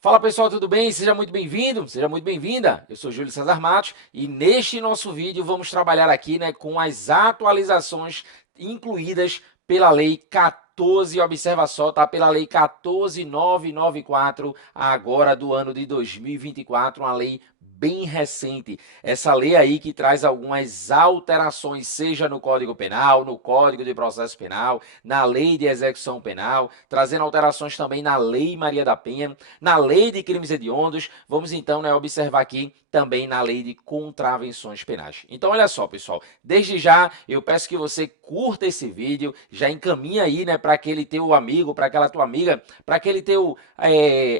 Fala pessoal, tudo bem? Seja muito bem-vindo, seja muito bem-vinda. Eu sou Júlio César Matos e neste nosso vídeo vamos trabalhar aqui, com as atualizações incluídas pela Lei 14, observa só, tá? Pela Lei 14.994, agora do ano de 2024, uma lei bem recente. Essa lei aí que traz algumas alterações, seja no Código Penal, no Código de Processo Penal, na Lei de Execução Penal, trazendo alterações também na Lei Maria da Penha, na Lei de Crimes Hediondos. Vamos então, observar aqui também na Lei de Contravenções Penais. Então, olha só, pessoal, desde já eu peço que você curta esse vídeo, já encaminha aí, para aquele teu amigo, para aquela tua amiga, para aquele teu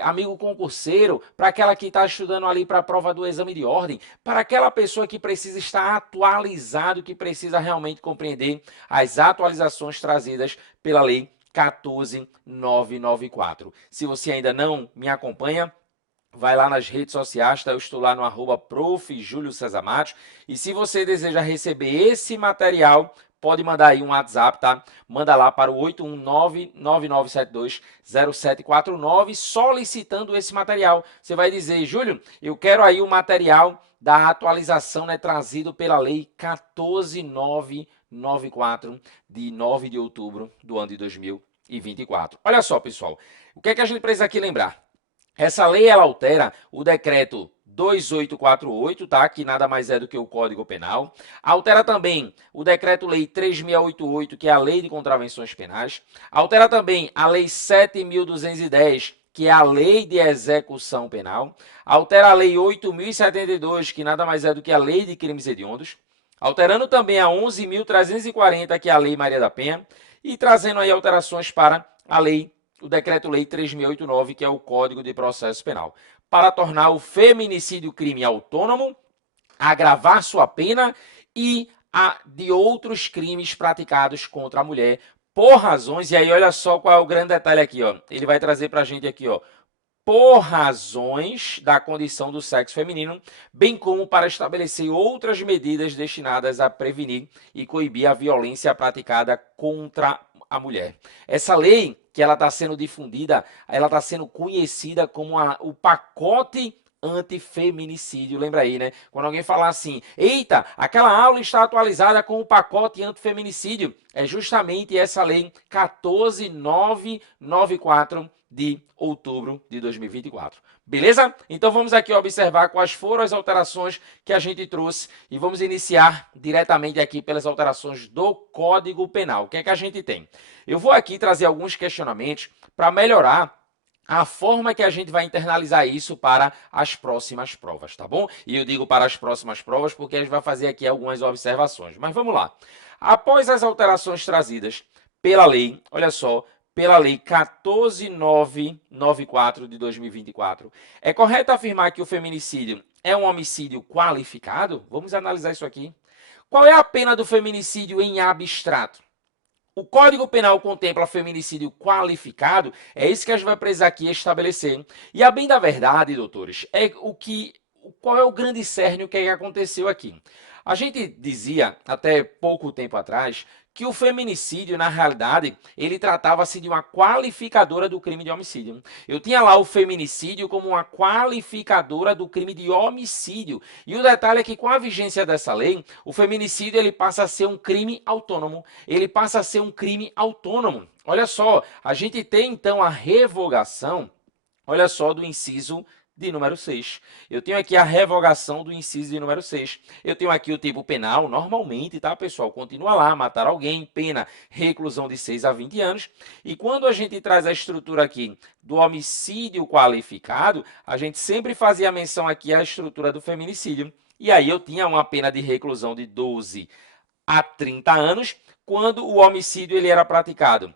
amigo concurseiro, para aquela que está estudando ali para a prova do exame de ordem, para aquela pessoa que precisa estar atualizado, que precisa realmente compreender as atualizações trazidas pela Lei 14.994. Se você ainda não me acompanha, vai lá nas redes sociais, tá? Eu estou lá no @prof. Júlio César Matos. E se você deseja receber esse material, pode mandar aí um WhatsApp, tá? Manda lá para o 819-9972-0749 solicitando esse material. Você vai dizer, Júlio, eu quero aí o material da atualização, trazido pela Lei 14.994 de 9 de outubro do ano de 2024. Olha só, pessoal, o que é que a gente precisa aqui lembrar? Essa lei ela altera o decreto 2848, tá? Que nada mais é do que o Código Penal. Altera também o decreto-lei 3688, que é a Lei de Contravenções Penais. Altera também a Lei 7210, que é a Lei de Execução Penal. Altera a Lei 8072, que nada mais é do que a Lei de Crimes Hediondos. Alterando também a 11.340, que é a Lei Maria da Penha. E trazendo aí alterações para o Decreto-Lei 3.689, que é o Código de Processo Penal, para tornar o feminicídio crime autônomo, agravar sua pena e de outros crimes praticados contra a mulher por razões, e aí olha só qual é o grande detalhe aqui, ó. Ele vai trazer para a gente aqui, ó, por razões da condição do sexo feminino, bem como para estabelecer outras medidas destinadas a prevenir e coibir a violência praticada contra a mulher. Essa lei que ela está sendo difundida, ela está sendo conhecida como o pacote antifeminicídio. Lembra aí, né? Quando alguém falar assim, eita, aquela aula está atualizada com o pacote antifeminicídio, é justamente essa lei 14.994 de outubro de 2024. Beleza? Então vamos aqui observar quais foram as alterações que a gente trouxe e vamos iniciar diretamente aqui pelas alterações do Código Penal. O que é que a gente tem? Eu vou aqui trazer alguns questionamentos para melhorar a forma que a gente vai internalizar isso para as próximas provas, tá bom? E eu digo para as próximas provas porque a gente vai fazer aqui algumas observações. Mas vamos lá. Após as alterações trazidas pela lei, olha só, pela Lei 14.994 de 2024, é correto afirmar que o feminicídio é um homicídio qualificado? Vamos analisar isso aqui. Qual é a pena do feminicídio em abstrato? O Código Penal contempla feminicídio qualificado, é isso que a gente vai precisar aqui estabelecer. E a bem da verdade, doutores, qual é o grande cerne, o que aconteceu aqui? A gente dizia, até pouco tempo atrás, que o feminicídio, na realidade, ele tratava-se de uma qualificadora do crime de homicídio. Eu tinha lá o feminicídio como uma qualificadora do crime de homicídio. E o detalhe é que, com a vigência dessa lei, o feminicídio ele passa a ser um crime autônomo. Ele passa a ser um crime autônomo. Olha só, a gente tem então a revogação, olha só, do inciso de número 6. Eu tenho aqui a revogação do inciso de número 6. Eu tenho aqui o tipo penal, normalmente, tá, pessoal? Continua lá, matar alguém, pena, reclusão de 6 a 20 anos. E quando a gente traz a estrutura aqui do homicídio qualificado, a gente sempre fazia menção aqui à estrutura do feminicídio. E aí eu tinha uma pena de reclusão de 12 a 30 anos, quando o homicídio ele era praticado.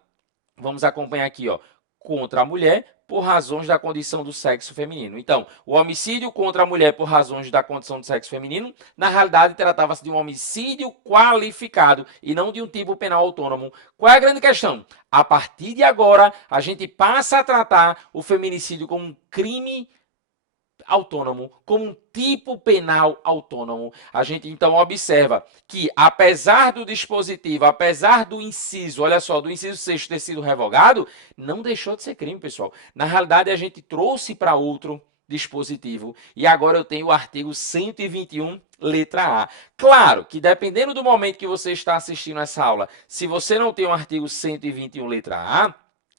Vamos acompanhar aqui, ó, contra a mulher por razões da condição do sexo feminino. Então, o homicídio contra a mulher por razões da condição do sexo feminino, na realidade, tratava-se de um homicídio qualificado e não de um tipo penal autônomo. Qual é a grande questão? A partir de agora, a gente passa a tratar o feminicídio como um crime autônomo, como um tipo penal autônomo. A gente então observa que, apesar do dispositivo, apesar do inciso, olha só, do inciso 6º ter sido revogado, não deixou de ser crime, pessoal. Na realidade, a gente trouxe para outro dispositivo e agora eu tenho o artigo 121, letra A. Claro que dependendo do momento que você está assistindo essa aula, se você não tem o artigo 121, letra A,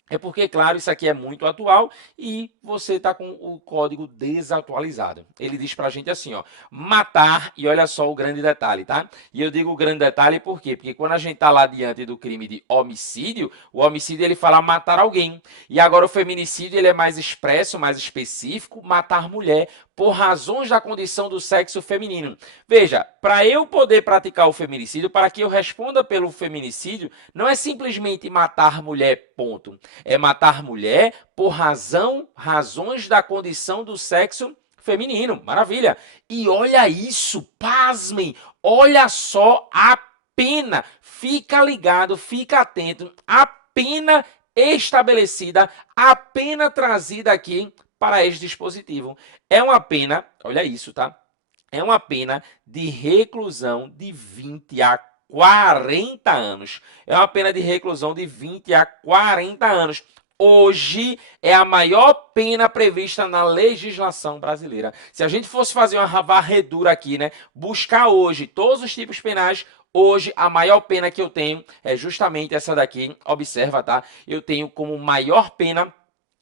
é porque, claro, isso aqui é muito atual e você está com o código desatualizado. Ele diz para a gente assim, ó, matar, e olha só o grande detalhe, tá? E eu digo o grande detalhe por quê? Porque quando a gente está lá diante do crime de homicídio, o homicídio ele fala matar alguém. E agora o feminicídio ele é mais expresso, mais específico, matar mulher por razões da condição do sexo feminino. Veja, para eu poder praticar o feminicídio, para que eu responda pelo feminicídio, não é simplesmente matar mulher, ponto. É matar mulher por razões da condição do sexo feminino. Maravilha. E olha isso, pasmem, olha só a pena. Fica ligado, fica atento. A pena estabelecida, a pena trazida aqui para este dispositivo. É uma pena, olha isso, tá? É uma pena de reclusão de 20 a 40 anos. É uma pena de reclusão de 20 a 40 anos. Hoje é a maior pena prevista na legislação brasileira. Se a gente fosse fazer uma varredura aqui, né, buscar hoje todos os tipos penais, hoje a maior pena que eu tenho é justamente essa daqui. Observa, tá? Eu tenho como maior pena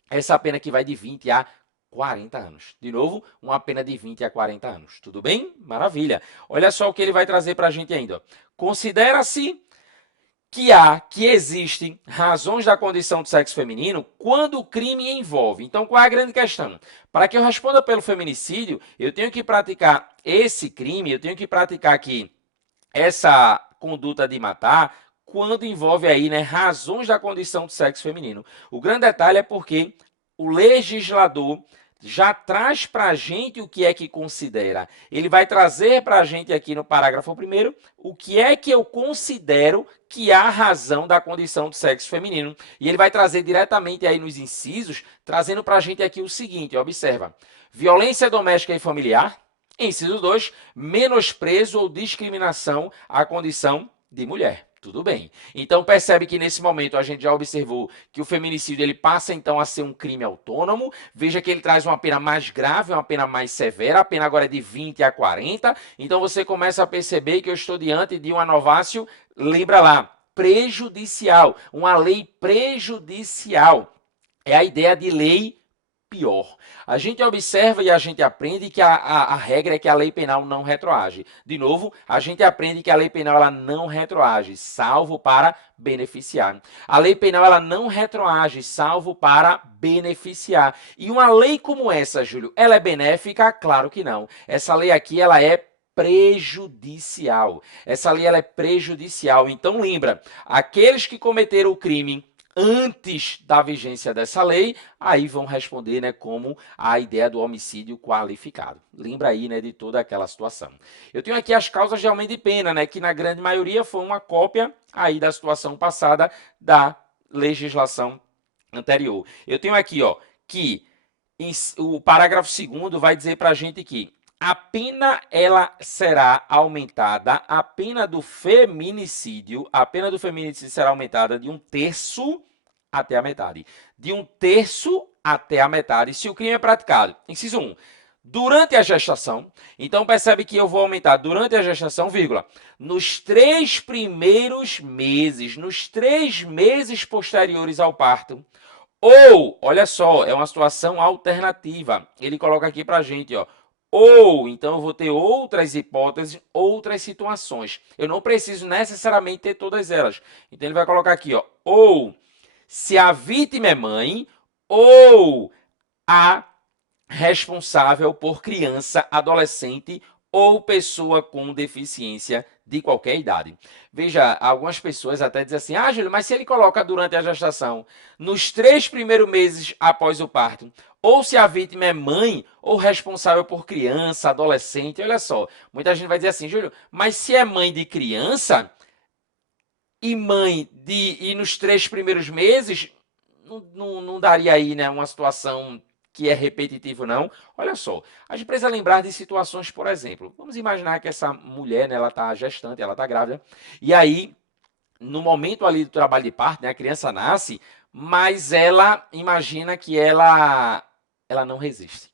essa pena que vai de 20 a 40 anos. De novo, uma pena de 20 a 40 anos. Tudo bem? Maravilha. Olha só o que ele vai trazer para a gente ainda. Considera-se que existem razões da condição do sexo feminino quando o crime envolve. Então, qual é a grande questão? Para que eu responda pelo feminicídio, eu tenho que praticar esse crime, eu tenho que praticar aqui essa conduta de matar quando envolve aí, né, razões da condição do sexo feminino. O grande detalhe é porque o legislador já traz para a gente o que é que considera. Ele vai trazer para a gente aqui no parágrafo 1º o que é que eu considero que há razão da condição do sexo feminino. E ele vai trazer diretamente aí nos incisos, trazendo para a gente aqui o seguinte, observa. Violência doméstica e familiar. Inciso 2, menosprezo ou discriminação à condição de mulher. Tudo bem. Então, percebe que nesse momento a gente já observou que o feminicídio ele passa então a ser um crime autônomo. Veja que ele traz uma pena mais grave, uma pena mais severa. A pena agora é de 20 a 40. Então, você começa a perceber que eu estou diante de uma novácio, lembra lá, prejudicial. Uma lei prejudicial. É a ideia de lei pior. A gente observa e a gente aprende que a regra é que a lei penal não retroage. De novo, a gente aprende que a lei penal ela não retroage, salvo para beneficiar. A lei penal ela não retroage, salvo para beneficiar. E uma lei como essa, Júlio, ela é benéfica? Claro que não. Essa lei aqui ela é prejudicial. Essa lei ela é prejudicial. Então lembra, aqueles que cometeram o crime antes da vigência dessa lei, aí vão responder, né, como a ideia do homicídio qualificado. Lembra aí, né, de toda aquela situação. Eu tenho aqui as causas de aumento de pena, né, que na grande maioria foi uma cópia aí da situação passada da legislação anterior. Eu tenho aqui, ó, que o parágrafo 2º vai dizer para a gente que a pena ela será aumentada, a pena do feminicídio será aumentada de 1/3 até a metade. De 1/3 até a metade, se o crime é praticado. Inciso 1. Durante a gestação, então percebe que eu vou aumentar durante a gestação, vírgula, nos 3 primeiros meses, nos 3 meses posteriores ao parto, ou, olha só, é uma situação alternativa. Ele coloca aqui para a gente, ó, ou, então eu vou ter outras hipóteses, outras situações. Eu não preciso necessariamente ter todas elas. Então ele vai colocar aqui, ó, ou se a vítima é mãe, ou a responsável por criança, adolescente ou pessoa com deficiência de qualquer idade. Veja, algumas pessoas até dizem assim, ah, Júlio, mas se ele coloca durante a gestação, nos 3 primeiros meses após o parto, ou se a vítima é mãe ou responsável por criança, adolescente, olha só, muita gente vai dizer assim, Júlio, mas se é mãe de criança e nos 3 primeiros meses, não daria aí, né, uma situação que é repetitivo, não. Olha só, a gente precisa lembrar de situações, por exemplo, vamos imaginar que essa mulher, né, ela está gestante, ela está grávida, e aí, no momento ali do trabalho de parto, né, a criança nasce, mas ela imagina que ela não resiste.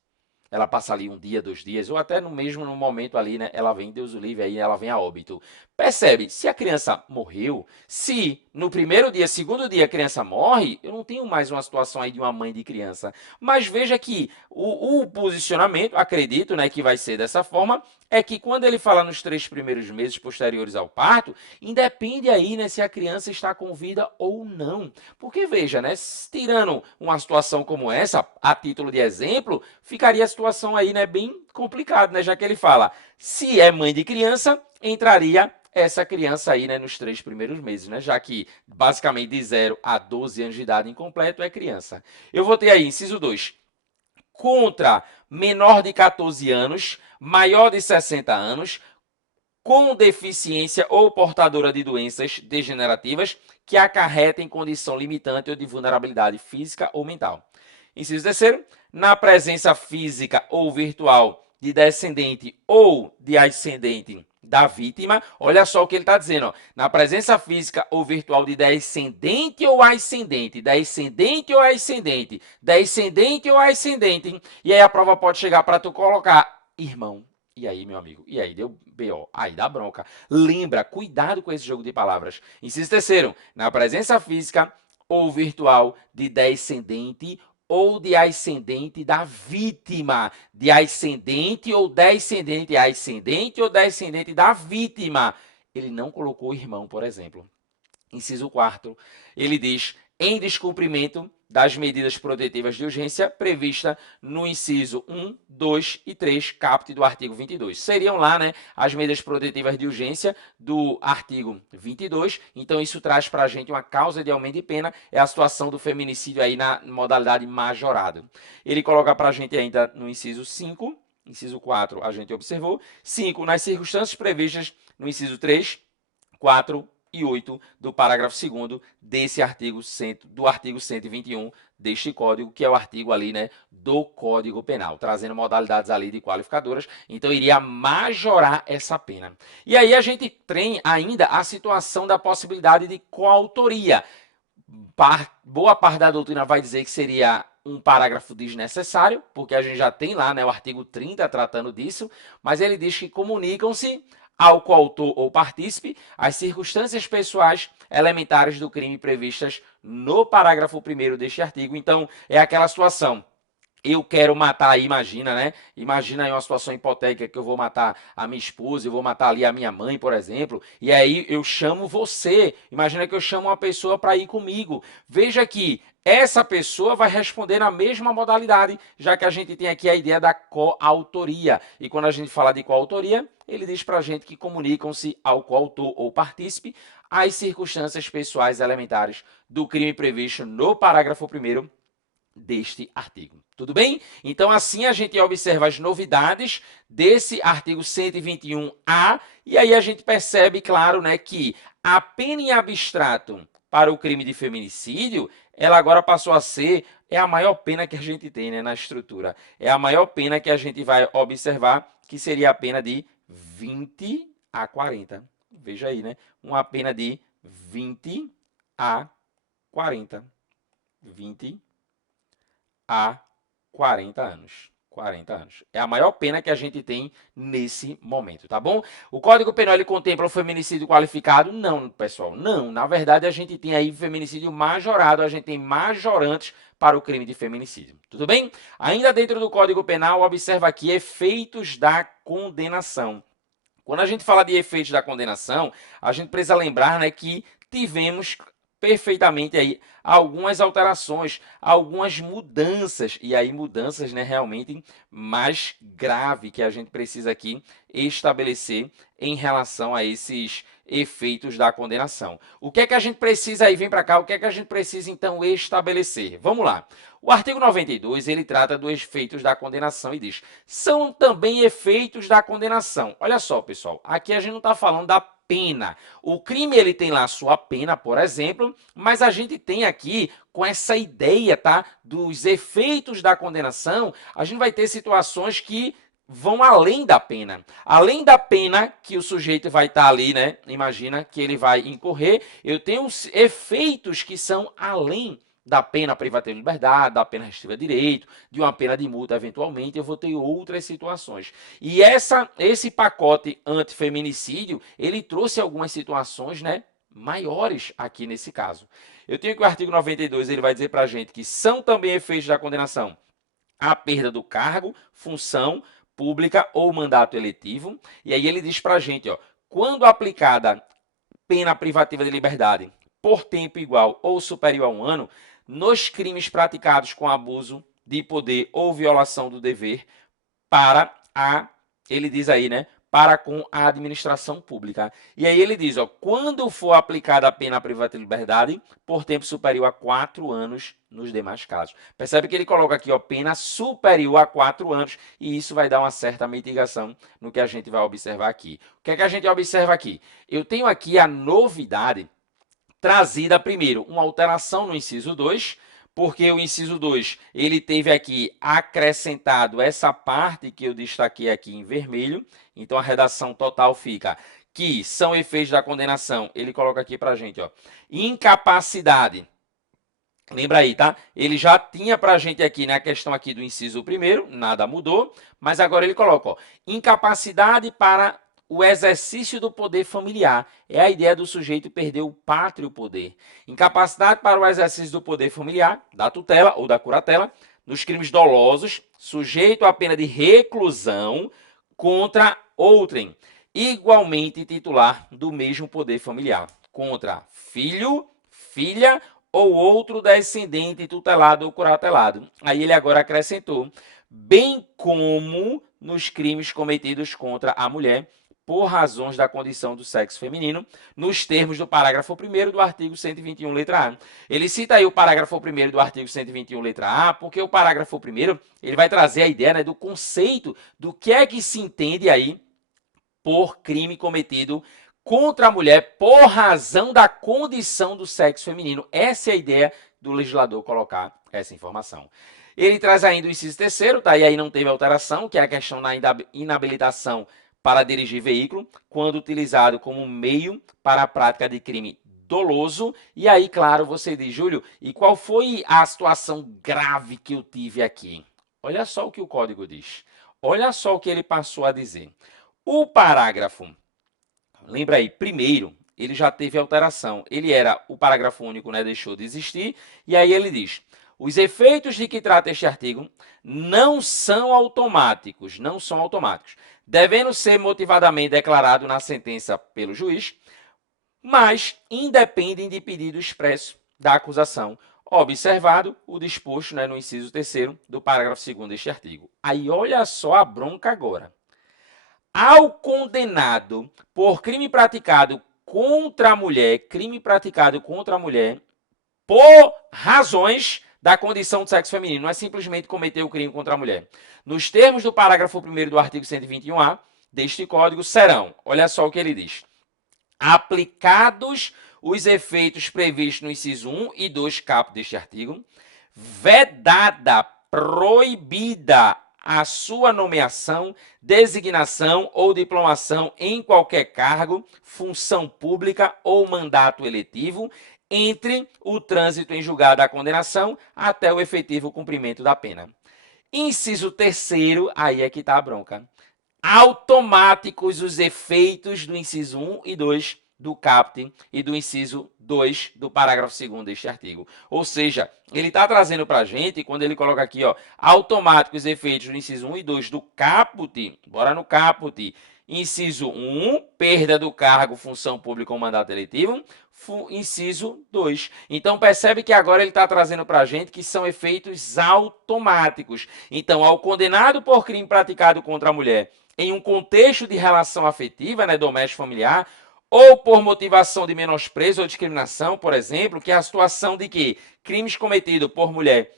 Ela passa ali um dia, 2 dias, ou até no momento ali, né? Ela vem, Deus o livre, aí ela vem a óbito. Percebe? Se a criança morreu, se no primeiro dia, segundo dia a criança morre, eu não tenho mais uma situação aí de uma mãe de criança. Mas veja que o posicionamento, acredito, né, que vai ser dessa forma, é que quando ele fala nos 3 primeiros meses posteriores ao parto, independe aí, né, se a criança está com vida ou não. Porque veja, né, tirando uma situação como essa, a título de exemplo, ficaria a situação aí, né, bem complicada, né, já que ele fala, se é mãe de criança, entraria essa criança aí, né, nos 3 primeiros meses, né, já que basicamente de 0 a 12 anos de idade incompleto é criança. Eu vou ter aí, inciso 2, contra menor de 14 anos, maior de 60 anos, com deficiência ou portadora de doenças degenerativas que acarretem condição limitante ou de vulnerabilidade física ou mental. Inciso terceiro, na presença física ou virtual de descendente ou de ascendente da vítima, olha só o que ele está dizendo, ó, na presença física ou virtual de descendente ou ascendente, descendente ou ascendente, descendente ou ascendente, e aí a prova pode chegar para tu colocar irmão. E aí, meu amigo? E aí, deu B.O. Aí dá bronca. Lembra, cuidado com esse jogo de palavras. Inciso terceiro, na presença física ou virtual de descendente ou de ascendente da vítima. De ascendente ou descendente, ascendente ou descendente da vítima. Ele não colocou irmão, por exemplo. Inciso 4, ele diz, em descumprimento das medidas protetivas de urgência prevista no inciso 1, 2 e 3, caput do artigo 22. Seriam lá, né, as medidas protetivas de urgência do artigo 22. Então, isso traz para a gente uma causa de aumento de pena, é a situação do feminicídio aí na modalidade majorado. Ele coloca para a gente ainda no inciso 5, inciso 4, a gente observou. 5, nas circunstâncias previstas no inciso 3, 4 e 8 do parágrafo 2º desse artigo, do artigo 121 deste código, que é o artigo ali, né, do Código Penal, trazendo modalidades ali de qualificadoras, então iria majorar essa pena. E aí a gente tem ainda a situação da possibilidade de coautoria. Boa parte da doutrina vai dizer que seria um parágrafo desnecessário, porque a gente já tem lá, né, o artigo 30 tratando disso, mas ele diz que comunicam-se ao coautor ou partícipe as circunstâncias pessoais elementares do crime previstas no parágrafo 1º deste artigo. Então, é aquela situação. Eu quero matar, imagina, né? Imagina aí uma situação hipotética que eu vou matar a minha esposa, eu vou matar ali a minha mãe, por exemplo, e aí eu chamo você. Imagina que eu chamo uma pessoa para ir comigo. Veja que essa pessoa vai responder na mesma modalidade, já que a gente tem aqui a ideia da coautoria. E quando a gente fala de coautoria, ele diz para a gente que comunicam-se ao coautor ou partícipe as circunstâncias pessoais elementares do crime previsto no parágrafo 1º deste artigo. Tudo bem? Então, assim a gente observa as novidades desse artigo 121A, e aí a gente percebe, claro, né, que a pena em abstrato para o crime de feminicídio, ela agora passou a ser, é a maior pena que a gente tem, né, na estrutura. É a maior pena que a gente vai observar, que seria a pena de 20 a 40. Veja aí, né? Uma pena de 20 a 40. 20 a 40 anos. 40 anos. É a maior pena que a gente tem nesse momento, tá bom? O Código Penal, ele contempla o feminicídio qualificado? Não, pessoal, não. Na verdade, a gente tem aí feminicídio majorado, a gente tem majorantes para o crime de feminicídio. Tudo bem? Ainda dentro do Código Penal, observa aqui efeitos da condenação. Quando a gente fala de efeitos da condenação, a gente precisa lembrar, né, que tivemos perfeitamente aí algumas alterações, algumas mudanças, e aí mudanças, né, realmente mais grave que a gente precisa aqui estabelecer em relação a esses efeitos da condenação. O que é que a gente precisa aí, vem para cá, o que é que a gente precisa então estabelecer? Vamos lá. O artigo 92, ele trata dos efeitos da condenação e diz, são também efeitos da condenação. Olha só, pessoal, aqui a gente não está falando da pena. O crime, ele tem lá a sua pena, por exemplo, mas a gente tem aqui, com essa ideia, tá, dos efeitos da condenação, a gente vai ter situações que vão além da pena. Além da pena que o sujeito vai estar ali, né? Imagina que ele vai incorrer, eu tenho os efeitos que são além da pena privativa de liberdade, da pena restritiva de direito, de uma pena de multa, eventualmente, eu vou ter outras situações. E esse pacote antifeminicídio, ele trouxe algumas situações, né, maiores aqui nesse caso. Eu tenho que o artigo 92, ele vai dizer para a gente que são também efeitos da condenação a perda do cargo, função pública ou mandato eletivo. E aí ele diz para a gente, ó, quando aplicada pena privativa de liberdade por tempo igual ou superior a 1 ano, nos crimes praticados com abuso de poder ou violação do dever ele diz aí, né, para com a administração pública. E aí ele diz, ó, quando for aplicada a pena privativa de liberdade por tempo superior a 4 anos nos demais casos. Percebe que ele coloca aqui, ó, pena superior a 4 anos e isso vai dar uma certa mitigação no que a gente vai observar aqui. O que é que a gente observa aqui? Eu tenho aqui a novidade trazida primeiro, uma alteração no inciso 2, porque o inciso 2, ele teve aqui acrescentado essa parte que eu destaquei aqui em vermelho, então a redação total fica que são efeitos da condenação, ele coloca aqui para a gente, ó, incapacidade. Lembra aí, tá? Ele já tinha para a gente aqui, né, a questão aqui do inciso 1º, nada mudou, mas agora ele coloca, ó, incapacidade para o exercício do poder familiar. É a ideia do sujeito perder o pátrio poder. Incapacidade para o exercício do poder familiar, da tutela ou da curatela, nos crimes dolosos, sujeito à pena de reclusão contra outrem, igualmente titular do mesmo poder familiar, contra filho, filha ou outro descendente tutelado ou curatelado. Aí ele agora acrescentou, bem como nos crimes cometidos contra a mulher, por razões da condição do sexo feminino, nos termos do parágrafo 1º do artigo 121, letra A. Ele cita aí o parágrafo 1º do artigo 121, letra A, porque o parágrafo 1º, ele vai trazer a ideia, né, do conceito do que é que se entende aí por crime cometido contra a mulher por razão da condição do sexo feminino. Essa é a ideia do legislador colocar essa informação. Ele traz ainda o inciso 3º, tá? E aí não teve alteração, que é a questão da inabilitação para dirigir veículo, quando utilizado como meio para a prática de crime doloso. E aí, claro, você diz, Júlio, e qual foi a situação grave que eu tive aqui? Olha só o que o código diz. Olha só o que ele passou a dizer. O parágrafo, lembra aí, primeiro, ele já teve alteração. Ele era o parágrafo único, né, deixou de existir. E aí ele diz, os efeitos de que trata este artigo não são automáticos, devendo ser motivadamente declarado na sentença pelo juiz, mas independem de pedido expresso da acusação, observado o disposto, né, no inciso 3º do parágrafo 2º deste artigo. Aí olha só a bronca agora. Ao condenado por crime praticado contra a mulher, por razões da condição do sexo feminino, não é simplesmente cometer o crime contra a mulher. Nos termos do parágrafo 1º do artigo 121A deste código serão, olha só o que ele diz, aplicados os efeitos previstos no inciso 1 e 2 caput deste artigo, vedada, proibida a sua nomeação, designação ou diplomação em qualquer cargo, função pública ou mandato eletivo, entre o trânsito em julgado da condenação até o efetivo cumprimento da pena. Inciso 3º, aí é que está a bronca. Automáticos os efeitos do inciso 1 e 2 do caput e do inciso 2 do parágrafo 2º deste artigo. Ou seja, ele está trazendo para a gente, quando ele coloca aqui, ó, automáticos efeitos do inciso 1 e 2 do caput, bora no caput, inciso 1, perda do cargo, função pública ou mandato eletivo, inciso 2. Então, percebe que agora ele está trazendo para a gente que são efeitos automáticos. Então, ao condenado por crime praticado contra a mulher em um contexto de relação afetiva, né, doméstico familiar, ou por motivação de menosprezo ou discriminação, por exemplo, que é a situação de que crimes cometidos por mulher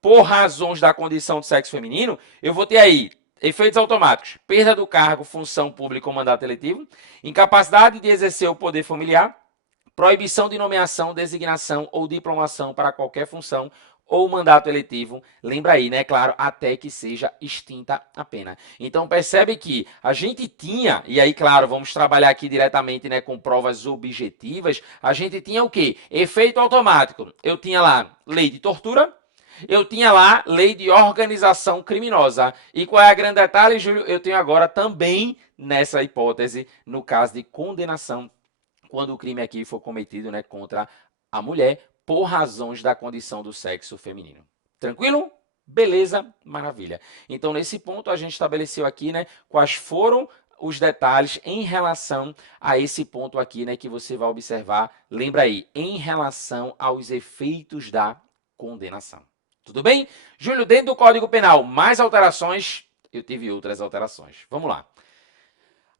por razões da condição do sexo feminino, eu vou ter aí efeitos automáticos: perda do cargo, função pública ou mandato eletivo, incapacidade de exercer o poder familiar, proibição de nomeação, designação ou diplomação para qualquer função ou mandato eletivo, lembra aí, né? Claro, até que seja extinta a pena. Então percebe que a gente tinha, e aí, claro, vamos trabalhar aqui diretamente, né, com provas objetivas, a gente tinha o quê? Efeito automático. Eu tinha lá lei de tortura, eu tinha lá lei de organização criminosa. E qual é a grande detalhe, Júlio? Eu tenho agora também nessa hipótese, no caso de condenação, quando o crime aqui for cometido, né, contra a mulher por razões da condição do sexo feminino. Tranquilo? Beleza, maravilha. Então, nesse ponto, a gente estabeleceu aqui, né, quais foram os detalhes em relação a esse ponto aqui, né, que você vai observar. Lembra aí, em relação aos efeitos da condenação. Tudo bem? Júlio, dentro do Código Penal, mais alterações? Eu tive outras alterações. Vamos lá.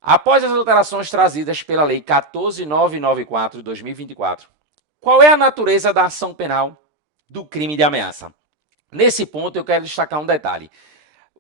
Após as alterações trazidas pela Lei 14.994 de 2024, qual é a natureza da ação penal do crime de ameaça? Nesse ponto, eu quero destacar um detalhe.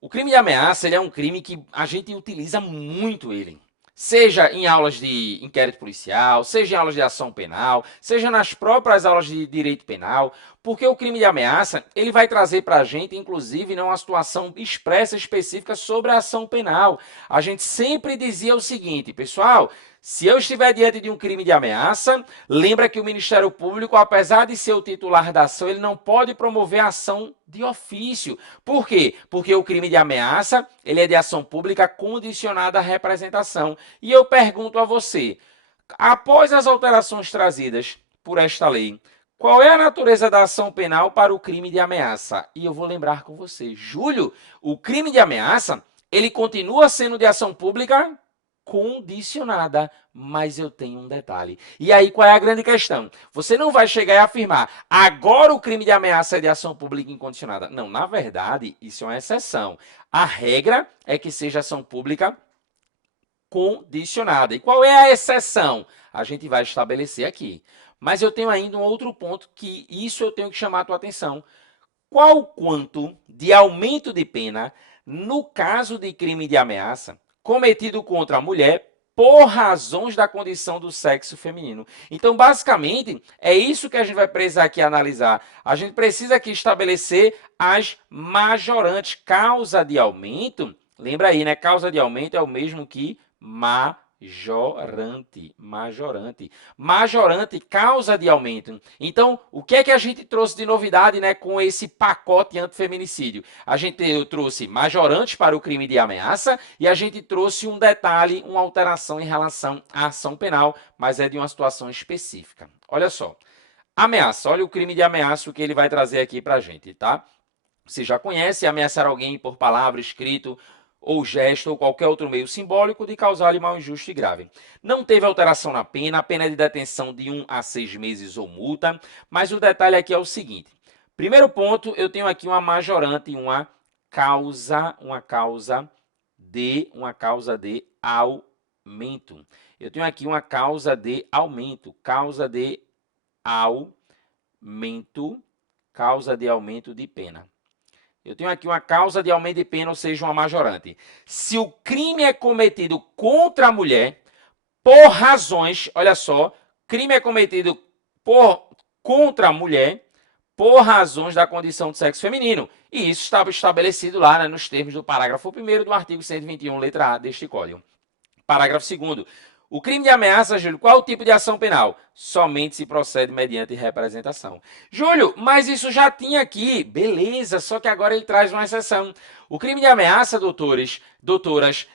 O crime de ameaça ele é um crime que a gente utiliza muito ele. Seja em aulas de inquérito policial, seja em aulas de ação penal, seja nas próprias aulas de direito penal, porque o crime de ameaça ele vai trazer para a gente, inclusive, uma situação expressa, específica sobre a ação penal. A gente sempre dizia o seguinte, pessoal, se eu estiver diante de um crime de ameaça, lembra que o Ministério Público, apesar de ser o titular da ação, ele não pode promover a ação de ofício. Por quê? Porque o crime de ameaça, ele é de ação pública condicionada à representação. E eu pergunto a você, após as alterações trazidas por esta lei, qual é a natureza da ação penal para o crime de ameaça? E eu vou lembrar com você, Júlio, o crime de ameaça, ele continua sendo de ação pública condicionada, mas eu tenho um detalhe. E aí, qual é a grande questão? Você não vai chegar e afirmar, agora o crime de ameaça é de ação pública incondicionada. Não, na verdade, isso é uma exceção. A regra é que seja ação pública condicionada. E qual é a exceção? A gente vai estabelecer aqui. Mas eu tenho ainda um outro ponto que isso eu tenho que chamar a tua atenção. Qual o quanto de aumento de pena no caso de crime de ameaça cometido contra a mulher por razões da condição do sexo feminino? Então, basicamente, é isso que a gente vai precisar aqui analisar. A gente precisa aqui estabelecer as majorantes. Causa de aumento, lembra aí, né? Causa de aumento é o mesmo que majorante. Majorante, causa de aumento. Então, o que é que a gente trouxe de novidade, né, com esse pacote antifeminicídio? Eu trouxe majorantes para o crime de ameaça e a gente trouxe um detalhe, uma alteração em relação à ação penal, mas é de uma situação específica. Olha só, ameaça. Olha o crime de ameaça, o que ele vai trazer aqui para a gente, tá? Você já conhece, ameaçar alguém por palavra, escrito, ou gesto, ou qualquer outro meio simbólico de causar-lhe mal injusto e grave. Não teve alteração na pena, a pena é de detenção de 1 a 6 meses ou multa, mas o detalhe aqui é o seguinte. Primeiro ponto, eu tenho aqui uma majorante, uma causa de aumento. Eu tenho aqui uma causa de aumento de pena. Eu tenho aqui uma causa de aumento de pena, ou seja, uma majorante. Se o crime é cometido contra a mulher, por razões, olha só, crime é cometido contra a mulher, por razões da condição do sexo feminino. E isso estava estabelecido lá, né, nos termos do parágrafo 1º do artigo 121, letra A deste Código. Parágrafo 2º. O crime de ameaça, Júlio, qual o tipo de ação penal? Somente se procede mediante representação. Júlio, mas isso já tinha aqui. Beleza, só que agora ele traz uma exceção. O crime de ameaça, doutoras,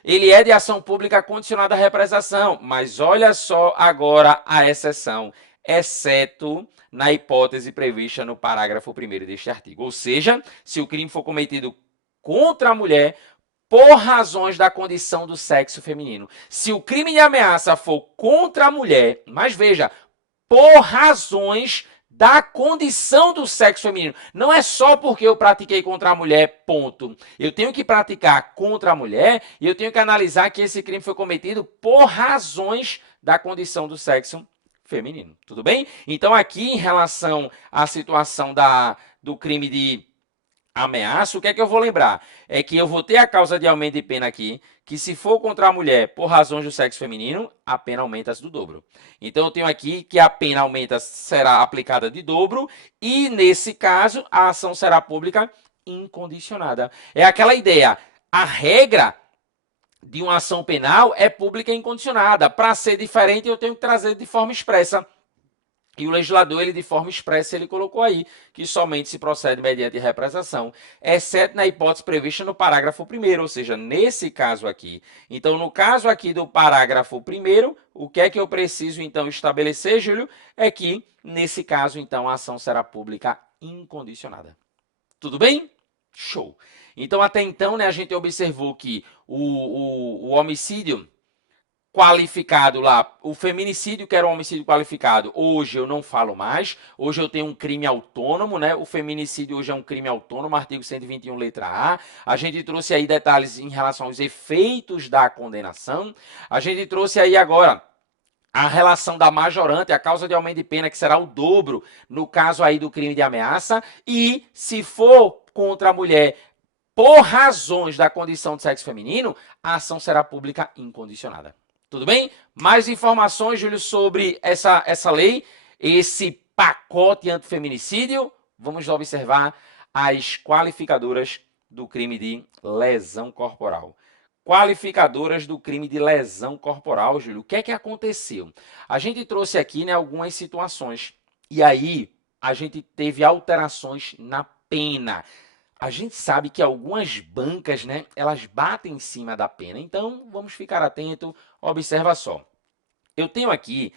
ele é de ação pública condicionada à representação. Mas olha só agora a exceção. Exceto na hipótese prevista no parágrafo 1º deste artigo. Ou seja, se o crime for cometido contra a mulher, por razões da condição do sexo feminino. Se o crime de ameaça for contra a mulher, mas veja, por razões da condição do sexo feminino. Não é só porque eu pratiquei contra a mulher, ponto. Eu tenho que praticar contra a mulher e eu tenho que analisar que esse crime foi cometido por razões da condição do sexo feminino. Tudo bem? Então, aqui, em relação à situação do crime de ameaça, o que é que eu vou lembrar? É que eu vou ter a causa de aumento de pena aqui, que se for contra a mulher por razões do sexo feminino, a pena aumenta-se do dobro. Então, eu tenho aqui que a pena aumenta, será aplicada de dobro, e, nesse caso, a ação será pública incondicionada. É aquela ideia, a regra de uma ação penal é pública e incondicionada. Para ser diferente, eu tenho que trazer de forma expressa. E o legislador, ele de forma expressa, ele colocou aí que somente se procede mediante representação, exceto na hipótese prevista no parágrafo 1º, ou seja, nesse caso aqui. Então, no caso aqui do parágrafo 1º, o que é que eu preciso, então, estabelecer, Júlio? É que, nesse caso, então, a ação será pública incondicionada. Tudo bem? Show! Então, até então, né, a gente observou que o homicídio qualificado lá, o feminicídio, que era um homicídio qualificado, hoje eu não falo mais, hoje eu tenho um crime autônomo, né? O feminicídio hoje é um crime autônomo, artigo 121, letra A. A gente trouxe aí detalhes em relação aos efeitos da condenação. A gente trouxe aí agora a relação da majorante, a causa de aumento de pena, que será o dobro no caso aí do crime de ameaça, e se for contra a mulher por razões da condição de sexo feminino, a ação será pública incondicionada. Tudo bem? Mais informações, Júlio, sobre essa lei, esse pacote antifeminicídio. Vamos observar as qualificadoras do crime de lesão corporal. Qualificadoras do crime de lesão corporal, Júlio. O que é que aconteceu? A gente trouxe aqui, né, algumas situações. E aí, a gente teve alterações na pena. A gente sabe que algumas bancas, né, elas batem em cima da pena. Então, vamos ficar atento. Observa só. Eu tenho aqui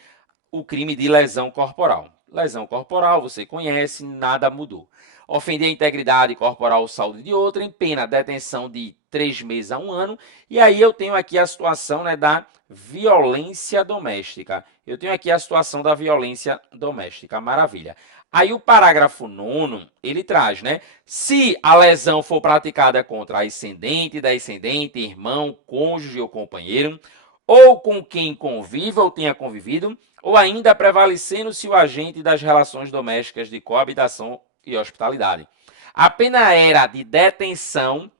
o crime de lesão corporal. Lesão corporal, você conhece, nada mudou. Ofender a integridade corporal ou saúde de outra, em pena, detenção de 3 meses a 1 ano. E aí eu tenho aqui a situação, né, da violência doméstica. Eu tenho aqui a situação da violência doméstica. Maravilha. Aí o parágrafo 9º, ele traz, né? Se a lesão for praticada contra ascendente, descendente, irmão, cônjuge ou companheiro, ou com quem conviva ou tenha convivido, ou ainda prevalecendo-se o agente das relações domésticas de coabitação e hospitalidade. A pena era de detenção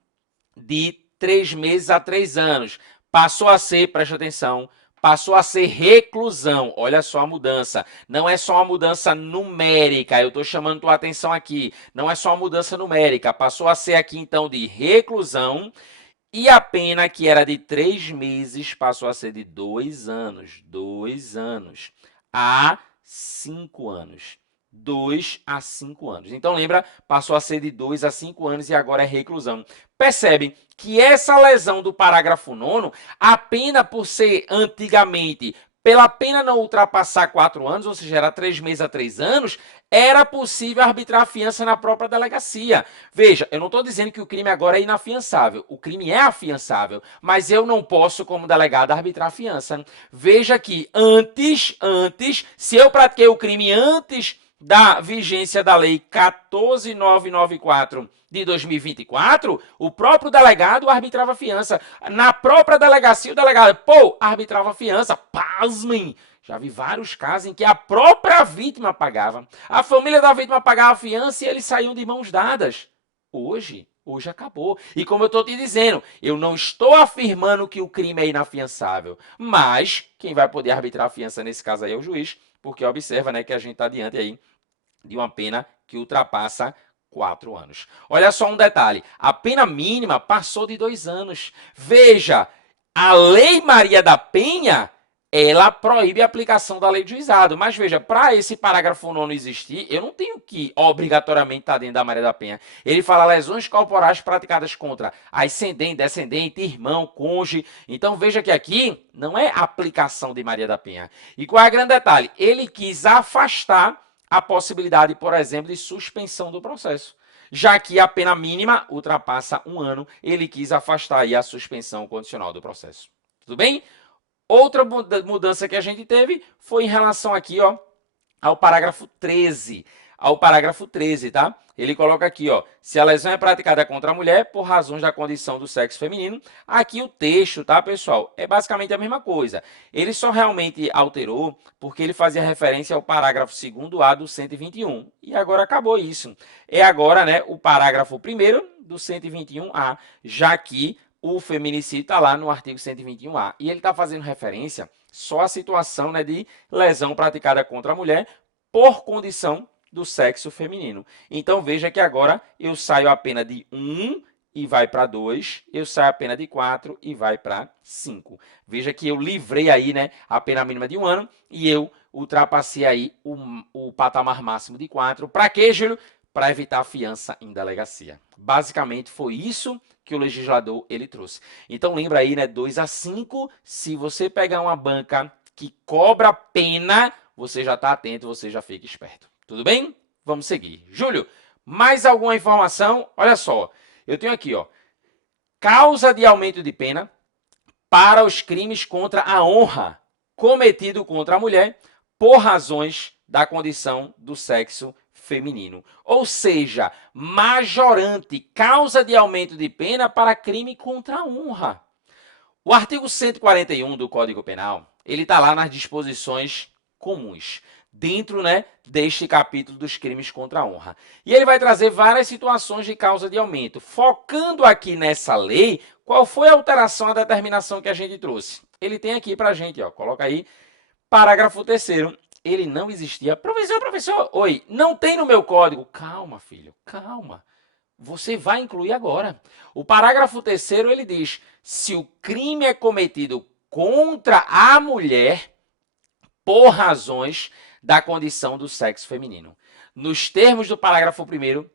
de 3 meses a 3 anos. Passou a ser, presta atenção, passou a ser reclusão. Olha só a mudança. Não é só uma mudança numérica, eu estou chamando tua atenção aqui. Não é só uma mudança numérica, passou a ser aqui então de reclusão. E a pena, que era de 3 meses, passou a ser de 2 anos. 2 anos a 5 anos. 2 a 5 anos. Então, lembra, passou a ser de 2 a 5 anos e agora é reclusão. Percebe que essa lesão do parágrafo 9º, a pena por ser antigamente, pela pena não ultrapassar 4 anos, ou seja, era 3 meses a 3 anos, era possível arbitrar a fiança na própria delegacia. Veja, eu não estou dizendo que o crime agora é inafiançável. O crime é afiançável, mas eu não posso, como delegado, arbitrar a fiança. Veja que antes, se eu pratiquei o crime antes da vigência da Lei 14.994 de 2024, o próprio delegado arbitrava a fiança. Na própria delegacia, o delegado, arbitrava a fiança. Pasmem! Já vi vários casos em que a própria vítima pagava. A família da vítima pagava a fiança e eles saíam de mãos dadas. Hoje acabou. E como eu estou te dizendo, eu não estou afirmando que o crime é inafiançável, mas quem vai poder arbitrar a fiança nesse caso aí é o juiz, porque observa, né, que a gente está diante aí de uma pena que ultrapassa 4 anos. Olha só um detalhe, a pena mínima passou de 2 anos. Veja, a Lei Maria da Penha, ela proíbe a aplicação da lei de juizado. Mas veja, para esse parágrafo 9º existir, eu não tenho que obrigatoriamente estar dentro da Maria da Penha. Ele fala lesões corporais praticadas contra ascendente, descendente, irmão, cônjuge. Então veja que aqui não é aplicação de Maria da Penha. E qual é o grande detalhe? Ele quis afastar a possibilidade, por exemplo, de suspensão do processo. Já que a pena mínima ultrapassa 1 ano, ele quis afastar aí a suspensão condicional do processo. Tudo bem? Outra mudança que a gente teve foi em relação aqui, ó, ao parágrafo 13. ao parágrafo 13, tá? Ele coloca aqui, ó, se a lesão é praticada contra a mulher por razões da condição do sexo feminino. Aqui o texto, tá, pessoal? É basicamente a mesma coisa. Ele só realmente alterou porque ele fazia referência ao parágrafo 2º A do 121. E agora acabou isso. É agora, né, o parágrafo 1º do 121A, já que o feminicídio está lá no artigo 121A. E ele está fazendo referência só à situação, né, de lesão praticada contra a mulher por condição do sexo feminino. Então, veja que agora eu saio a pena de 1 e vai para 2, eu saio a pena de 4 e vai para 5. Veja que eu livrei aí, né, a pena mínima de 1 ano e eu ultrapassei aí o patamar máximo de 4. Para quê, Júlio? Para evitar a fiança em delegacia. Basicamente, foi isso que o legislador ele trouxe. Então, lembra aí, né, 2 a 5, se você pegar uma banca que cobra pena, você já está atento, você já fica esperto. Tudo bem? Vamos seguir. Júlio, mais alguma informação? Olha só, eu tenho aqui, ó, causa de aumento de pena para os crimes contra a honra cometido contra a mulher por razões da condição do sexo feminino. Ou seja, majorante, causa de aumento de pena para crime contra a honra. O artigo 141 do Código Penal, ele está lá nas disposições comuns, dentro, né, deste capítulo dos crimes contra a honra. E ele vai trazer várias situações de causa de aumento. Focando aqui nessa lei, qual foi a alteração, a determinação que a gente trouxe? Ele tem aqui para a gente, ó, coloca aí, parágrafo 3º, ele não existia. Professor, oi, não tem no meu código. Calma, filho, calma. Você vai incluir agora. O parágrafo 3º, ele diz, se o crime é cometido contra a mulher por razões da condição do sexo feminino. Nos termos do parágrafo 1º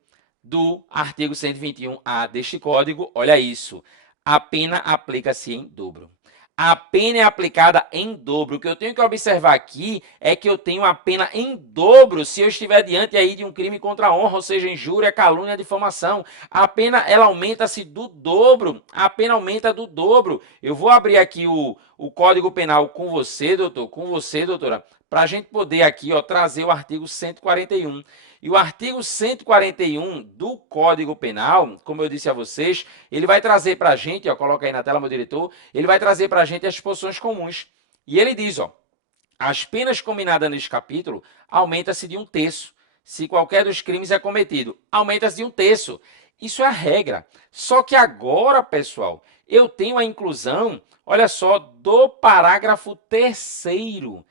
do artigo 121A deste código, olha isso, a pena aplica-se em dobro. A pena é aplicada em dobro. O que eu tenho que observar aqui é que eu tenho a pena em dobro se eu estiver diante aí de um crime contra a honra, ou seja, injúria, calúnia, difamação. A pena ela aumenta-se do dobro. A pena aumenta do dobro. Eu vou abrir aqui o Código Penal com você, doutor, com você, doutora, para a gente poder aqui, ó, trazer o artigo 141. E o artigo 141 do Código Penal, como eu disse a vocês, ele vai trazer para a gente, ó, coloca aí na tela, meu diretor, ele vai trazer para a gente as posições comuns. E ele diz, ó, as penas combinadas neste capítulo aumenta-se de 1/3. Se qualquer dos crimes é cometido, aumenta-se de 1/3. Isso é a regra. Só que agora, pessoal, eu tenho a inclusão, olha só, do parágrafo 3º,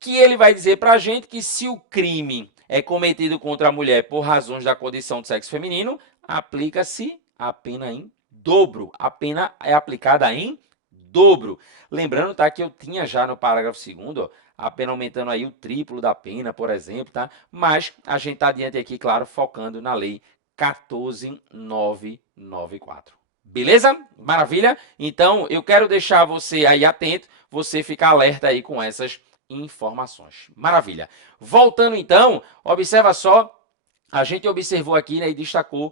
que ele vai dizer para a gente que se o crime é cometido contra a mulher por razões da condição do sexo feminino, aplica-se a pena em dobro. A pena é aplicada em dobro. Lembrando, tá, que eu tinha já no parágrafo 2º, a pena aumentando aí o triplo da pena, por exemplo, tá? Mas a gente está diante aqui, claro, focando na lei 14.994. Beleza? Maravilha? Então, eu quero deixar você aí atento, você ficar alerta aí com essas informações. Maravilha. Voltando então, observa só, a gente observou aqui, né, e destacou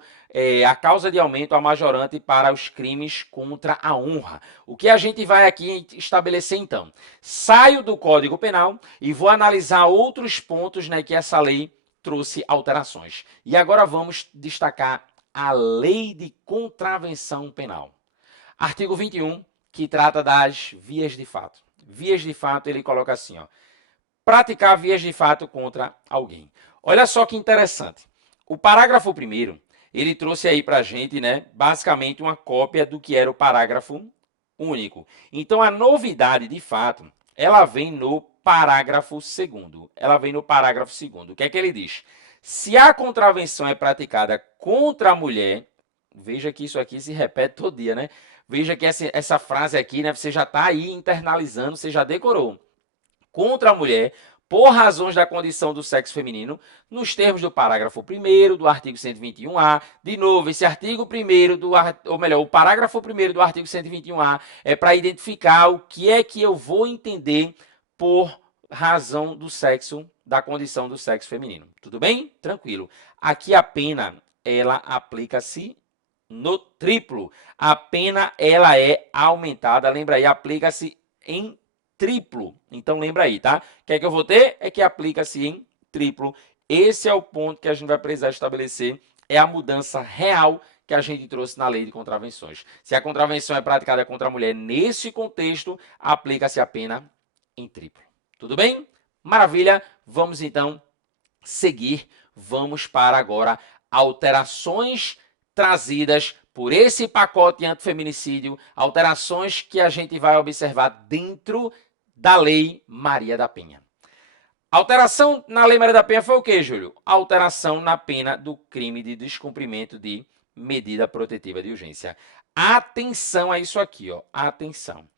a causa de aumento, a majorante para os crimes contra a honra. O que a gente vai aqui estabelecer então? Saio do Código Penal e vou analisar outros pontos, né, que essa lei trouxe alterações. E agora vamos destacar a Lei de Contravenção Penal. Artigo 21, que trata das vias de fato. Vias de fato, ele coloca assim, ó, praticar vias de fato contra alguém. Olha só que interessante. O parágrafo 1º, ele trouxe aí para a gente, né, basicamente uma cópia do que era o parágrafo único. Então, a novidade, de fato, ela vem no parágrafo 2º. Ela vem no parágrafo 2º. O que é que ele diz? Se a contravenção é praticada contra a mulher, veja que isso aqui se repete todo dia, né? Veja que essa frase aqui, né, você já está aí internalizando, você já decorou. Contra a mulher, por razões da condição do sexo feminino, nos termos do parágrafo 1º do artigo 121A. De novo, esse artigo 1º, ou melhor, o parágrafo 1º do artigo 121A é para identificar o que é que eu vou entender por razão do sexo, da condição do sexo feminino. Tudo bem? Tranquilo. Aqui a pena, ela aplica-se no triplo. A pena, ela é aumentada. Lembra aí, aplica-se em triplo. Então, lembra aí, tá? O que é que eu vou ter? É que aplica-se em triplo. Esse é o ponto que a gente vai precisar estabelecer, é a mudança real que a gente trouxe na lei de contravenções. Se a contravenção é praticada contra a mulher nesse contexto, aplica-se a pena em triplo. Tudo bem? Maravilha. Vamos então seguir. Vamos para agora alterações trazidas por esse pacote antifeminicídio, alterações que a gente vai observar dentro da Lei Maria da Penha. Alteração na Lei Maria da Penha foi o quê, Júlio? Alteração na pena do crime de descumprimento de medida protetiva de urgência. Atenção a isso aqui, ó. Atenção.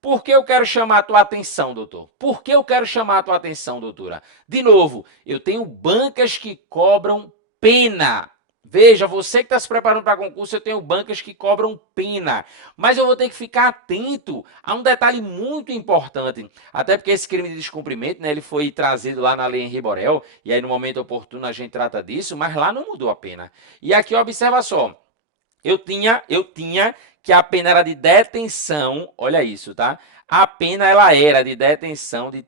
Por que eu quero chamar a tua atenção, doutor? Por que eu quero chamar a tua atenção, doutora? De novo, eu tenho bancas que cobram pena. Veja, você que está se preparando para concurso, eu tenho bancas que cobram pena. Mas eu vou ter que ficar atento a um detalhe muito importante. Até porque esse crime de descumprimento, né, ele foi trazido lá na Lei Henri Borel, e aí no momento oportuno a gente trata disso, mas lá não mudou a pena. E aqui, observa só, eu tinha que a pena era de detenção, olha isso, tá? A pena ela era de detenção de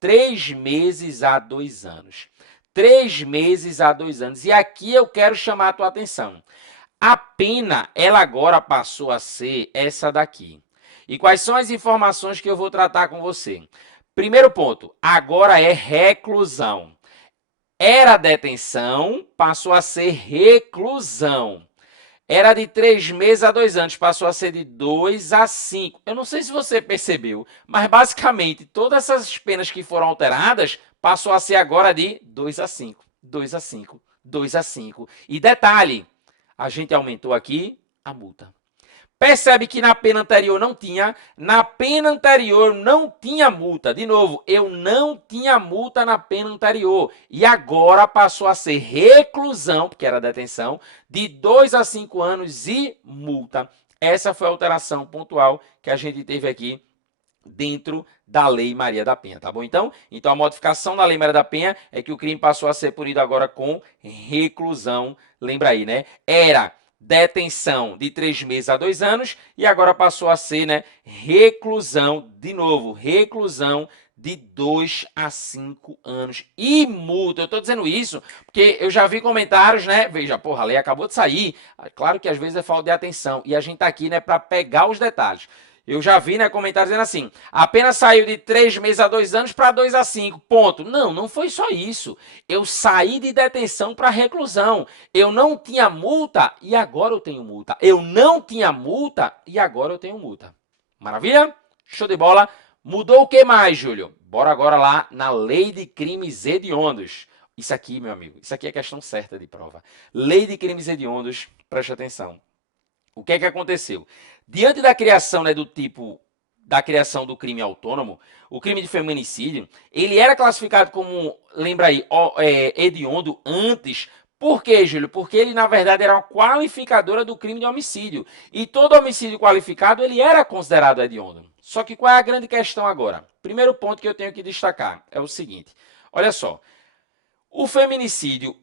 3 meses a 2 anos. 3 meses a 2 anos. E aqui eu quero chamar a tua atenção. A pena, ela agora passou a ser essa daqui. E quais são as informações que eu vou tratar com você? Primeiro ponto, agora é reclusão. Era detenção, passou a ser reclusão. Era de 3 meses a 2 anos, passou a ser de 2 a 5. Eu não sei se você percebeu, mas basicamente todas essas penas que foram alteradas passou a ser agora de 2 a 5, 2 a 5, 2 a 5. E detalhe, a gente aumentou aqui a multa. Percebe que na pena anterior não tinha? Na pena anterior não tinha multa. De novo, eu não tinha multa na pena anterior. E agora passou a ser reclusão, porque era detenção, de 2 a 5 anos e multa. Essa foi a alteração pontual que a gente teve aqui dentro da Lei Maria da Penha, tá bom? Então a modificação da Lei Maria da Penha é que o crime passou a ser punido agora com reclusão. Lembra aí, né? Era detenção de 3 meses a 2 anos e agora passou a ser, né, reclusão, de novo, reclusão de 2 a 5 anos e multa. Eu estou dizendo isso porque eu já vi comentários, né? Veja, porra, a lei acabou de sair. Claro que às vezes é falta de atenção e a gente tá aqui, né, para pegar os detalhes. Eu já vi, né, comentários dizendo assim, a pena saiu de 3 meses a 2 anos para 2 a 5, ponto. Não, não foi só isso. Eu saí de detenção para reclusão. Eu não tinha multa e agora eu tenho multa. Eu não tinha multa e agora eu tenho multa. Maravilha? Show de bola. Mudou o que mais, Júlio? Bora agora lá na Lei de Crimes Hediondos. Isso aqui, meu amigo, isso aqui é questão certa de prova. Lei de Crimes Hediondos, preste atenção. O que é que aconteceu? Diante da criação, né, da criação do crime autônomo, o crime de feminicídio, ele era classificado como, lembra aí, hediondo antes. Por quê, Júlio? Porque ele, na verdade, era uma qualificadora do crime de homicídio. E todo homicídio qualificado, ele era considerado hediondo. Só que qual é a grande questão agora? Primeiro ponto que eu tenho que destacar é o seguinte. Olha só. O feminicídio,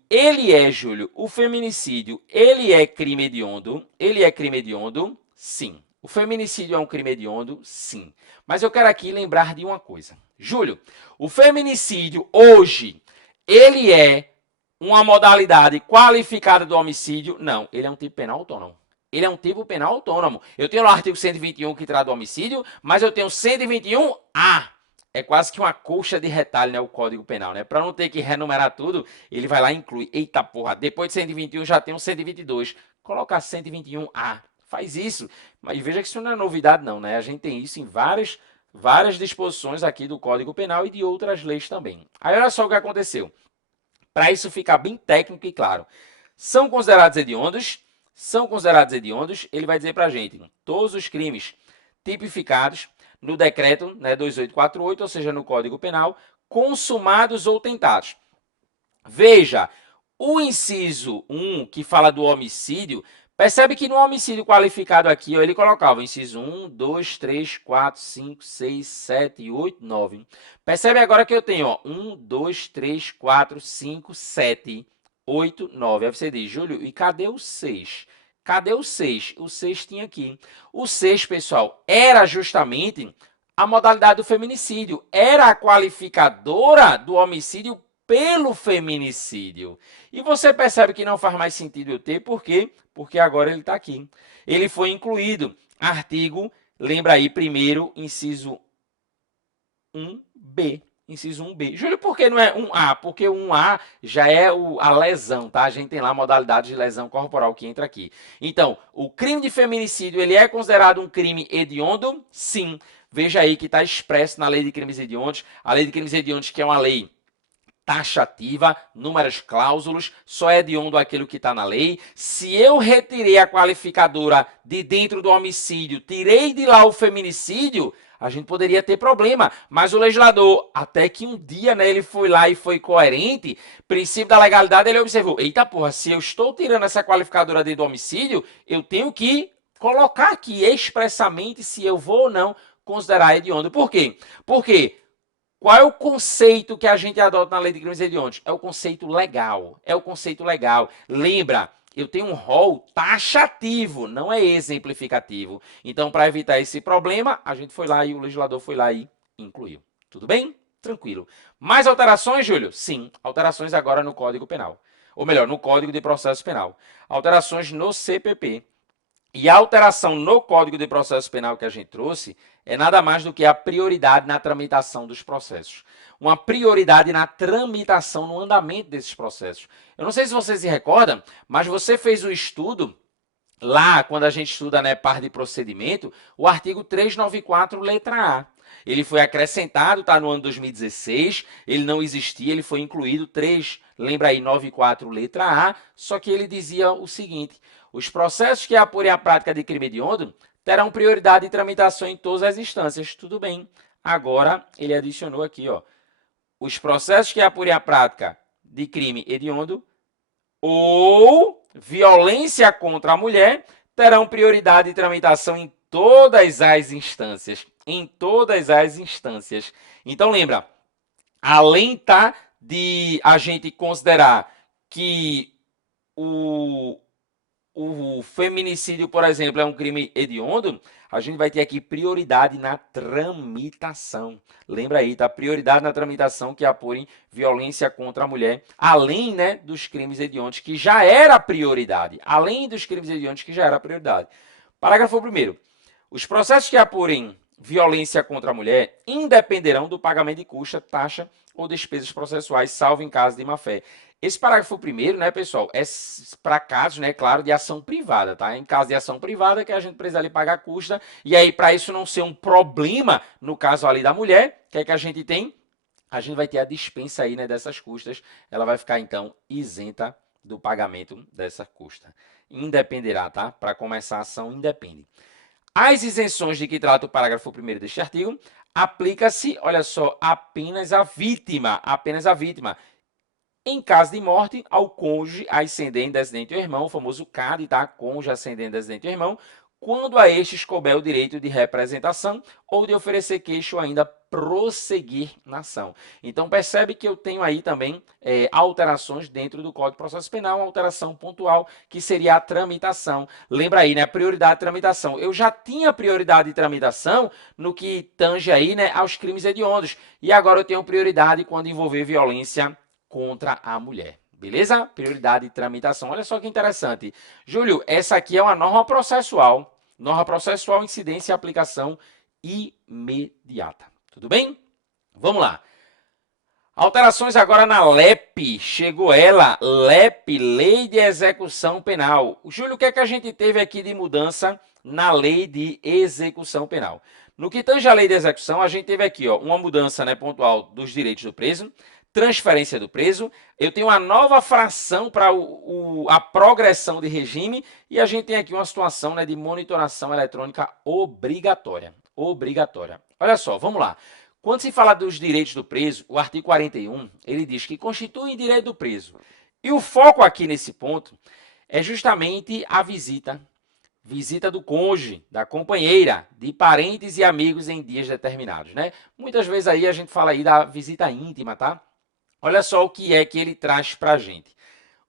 Júlio, o feminicídio, ele é crime hediondo? Ele é crime hediondo? Sim. O feminicídio é um crime hediondo? Sim. Mas eu quero aqui lembrar de uma coisa. Júlio, o feminicídio hoje, ele é uma modalidade qualificada do homicídio? Não, ele é um tipo penal autônomo. Ele é um tipo penal autônomo. Eu tenho o artigo 121 que trata do homicídio, mas eu tenho 121A. É quase que uma colcha de retalho, né, o Código Penal, né? Para não ter que renumerar tudo, ele vai lá e inclui. Eita porra, depois de 121 já tem um 122. Coloca 121A. Faz isso. Mas veja que isso não é novidade não, né? A gente tem isso em várias disposições aqui do Código Penal e de outras leis também. Aí olha só o que aconteceu. Para isso ficar bem técnico e claro. São considerados hediondos? São considerados hediondos, ele vai dizer para a gente, todos os crimes tipificados no decreto, né, 2848, ou seja, no Código Penal, consumados ou tentados. Veja, o inciso 1, que fala do homicídio, percebe que no homicídio qualificado aqui, ó, ele colocava o inciso 1, 2, 3, 4, 5, 6, 7, 8, 9. Percebe agora que eu tenho, ó, 1, 2, 3, 4, 5, 7, 8, 9. Aí você diz, Júlio, e cadê o 6? Cadê o 6? O 6 tinha aqui. O 6, pessoal, era justamente a modalidade do feminicídio. Era a qualificadora do homicídio pelo feminicídio. E você percebe que não faz mais sentido eu ter, por quê? Porque agora ele está aqui. Ele foi incluído. Artigo, lembra aí, primeiro, inciso 1B. Inciso 1B. Júlio, por que não é 1A? Porque o 1A já é a lesão, tá? A gente tem lá a modalidade de lesão corporal que entra aqui. Então, o crime de feminicídio, ele é considerado um crime hediondo? Sim. Veja aí que está expresso na Lei de Crimes Hediondos. A Lei de Crimes Hediondos, que é uma lei taxativa, números cláusulos, só é hediondo aquilo que está na lei. Se eu retirei a qualificadora de dentro do homicídio, tirei de lá o feminicídio, a gente poderia ter problema. Mas o legislador, até que um dia, né, ele foi lá e foi coerente, princípio da legalidade, ele observou, eita porra, se eu estou tirando essa qualificadora de do homicídio, eu tenho que colocar aqui expressamente se eu vou ou não considerar hediondo. Por quê? Porque qual é o conceito que a gente adota na Lei de Crimes Hediondos? É o conceito legal. É o conceito legal. Lembra, eu tenho um rol taxativo, não é exemplificativo. Então, para evitar esse problema, a gente foi lá e o legislador foi lá e incluiu. Tudo bem? Tranquilo. Mais alterações, Júlio? Sim, alterações agora no Código Penal. Ou melhor, no Código de Processo Penal. Alterações no CPP. E a alteração no Código de Processo Penal que a gente trouxe é nada mais do que a prioridade na tramitação dos processos. Uma prioridade na tramitação, no andamento desses processos. Eu não sei se você se recorda, mas você fez um estudo lá, quando a gente estuda, né, parte de procedimento, o artigo 394, letra A. Ele foi acrescentado, está no ano 2016, ele não existia, ele foi incluído, 3, lembra aí, 94, letra A, só que ele dizia o seguinte, os processos que apurem a prática de crime hediondo terão prioridade de tramitação em todas as instâncias. Tudo bem. Agora, ele adicionou aqui, ó, os processos que apurem a prática de crime hediondo ou violência contra a mulher terão prioridade de tramitação em todas as instâncias. Em todas as instâncias. Então, lembra, além tá, de a gente considerar que o feminicídio, por exemplo, é um crime hediondo, a gente vai ter aqui prioridade na tramitação. Lembra aí, tá? Prioridade na tramitação que apurem violência contra a mulher, além, né, dos crimes hediondos, que já era prioridade. Além dos crimes hediondos, que já era prioridade. Parágrafo 1º. Os processos que apurem violência contra a mulher independerão do pagamento de custa, taxa ou despesas processuais, salvo em caso de má-fé. Esse parágrafo primeiro, né, pessoal, é para casos, né, claro, de ação privada, tá? Em caso de ação privada, que a gente precisa ali pagar custa, e aí, para isso não ser um problema, no caso ali da mulher, o que é que a gente tem? A gente vai ter a dispensa aí, né, dessas custas, ela vai ficar, então, isenta do pagamento dessa custa. Independerá, tá? Para começar a ação, independe. As isenções de que trata o parágrafo 1º deste artigo, aplica-se, olha só, apenas à vítima, Em caso de morte, ao cônjuge, ascendente, descendente ou irmão, o famoso CAD, tá? Cônjuge, ascendente, descendente ou irmão, quando a estes couber o direito de representação ou de oferecer queixo ou ainda prosseguir na ação. Então, percebe que eu tenho aí também alterações dentro do Código de Processo Penal, uma alteração pontual, que seria a tramitação. Lembra aí, né? Prioridade de tramitação. Eu já tinha prioridade de tramitação no que tange aí, né, aos crimes hediondos. E agora eu tenho prioridade quando envolver violência contra a mulher. Beleza? Prioridade de tramitação. Olha só que interessante. Júlio, essa aqui é uma norma processual. Norma processual, incidência e aplicação imediata. Tudo bem? Vamos lá. Alterações agora na LEP. Chegou ela, LEP, Lei de Execução Penal. Júlio, o que é que a gente teve aqui de mudança na Lei de Execução Penal? No que tange a Lei de Execução, a gente teve aqui, ó, uma mudança, né, pontual dos direitos do preso, transferência do preso, eu tenho uma nova fração para a progressão de regime e a gente tem aqui uma situação, né, de monitoração eletrônica obrigatória. Olha só, vamos lá. Quando se fala dos direitos do preso, o artigo 41, ele diz que constitui direito do preso. E o foco aqui nesse ponto é justamente a visita do cônjuge, da companheira, de parentes e amigos em dias determinados, né? Muitas vezes aí a gente fala aí da visita íntima, tá? Olha só o que é que ele traz para a gente.